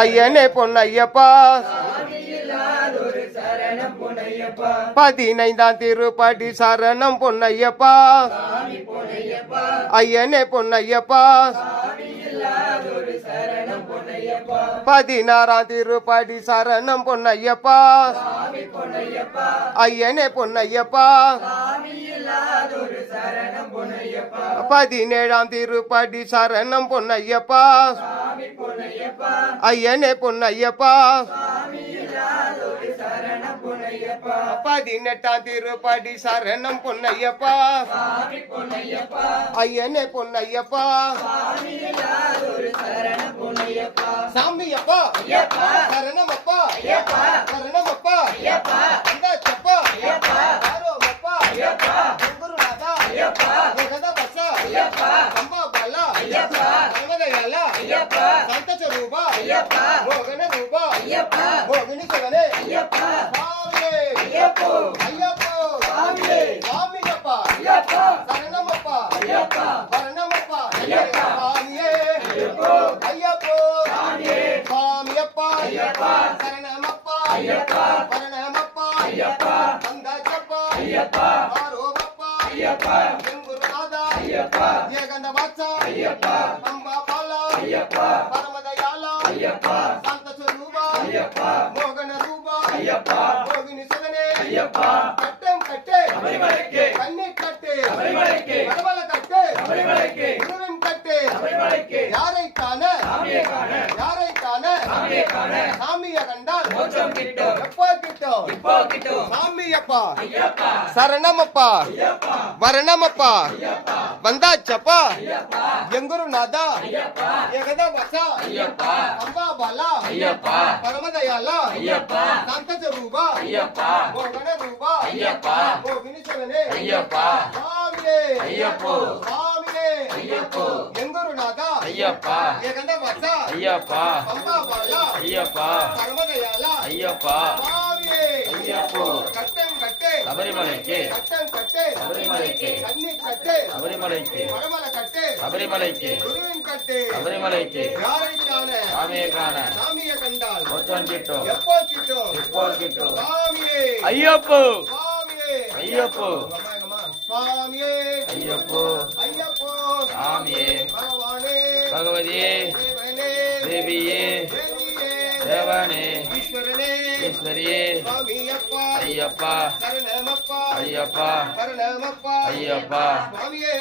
ஐயனே பொன்னையப்பா 15ஆம் திருப்படி சரணம் பொன்னையப்பா ஐயனே பொன்னையப்பா 16ஆம் திருப்படி சரணம் பொன்னையப்பா ஐயனே பொன்னையப்பா 17ஆம் திருப்படி சரணம் பொன்னையப்பா ஐயனே பொன்னையப்பா 18ஆம் திருப்படி சரணம் பொன்னையப்பா ஐயனே பொன்னையப்பா சாமியப்பா சரணமப்பா சரணமப்பா வந்தாச்சப்பா ஆரோமப்பா குருநாதா ஜெகதபசா அம்மா பாலா சர்வதயாலா சந்த ஸ்வரூபா மோகன ரூபா மோகினி சிவனே ஐயப்போ சாமியப்பா சரணமப்பா சரணமப்பா சாமியே ஐயப்போ சாமியப்பா சரணமப்பா சரணமப்பா வந்தாச்சப்பா ஆரோமப்பா குருநாதா ஜெகதபசா அம்மா பாலா பரமதயாலா சந்த ஸ்வரூபா மோகன ரூபா மோகினி சிவனே கட்டம் கட்டு கண்ணி கட்டு கடவல கட்டு குருவின் கட்டு யாரை காண சாமிய கண்டால் எப்போ கிட்டும் சாமியப்பா சரணமப்பா வரணமப்பா வந்தாச்சப்பா எங்குருநாதா ஏகதவசா அம்பா பாலா பரமதயாலா சாந்த ஸ்வரூபா மோகன ரூபா மோகினி சிவனே சாமியே சாமியே எங்குருநாதா ஏகதவசா அம்பா பாலா பரமதயாலா சாமியே கட்டம் கட்டு சபரிமலைக்கு கட்டம் கட்டு சபரிமலைக்கு கண்ணி கட்டு சபரிமலைக்கு கடவல கட்டு சபரிமலைக்கு குருவின் கட்டு சபரிமலைக்கு யாரை காண சாமியை காண சாமிய கண்டால் மொத்தம் கிட்டும் எப்போ கிட்டும் இப்போ கிட்டும் சாமியே ஐயப்போ சாமியே ஐயப்போ சுவாமியே ஐயப்போ ஐயப்போ சாமியே பகவானே பகவதியே தேவனே தேவியே தேவியே தேவனே ஈஸ்வரனே ஈஸ்வரியே சுவாமியப்பா ஐயப்பா சரணமப்பா ஐயப்பா சரணமப்பா ஐயப்பா சுவாமியே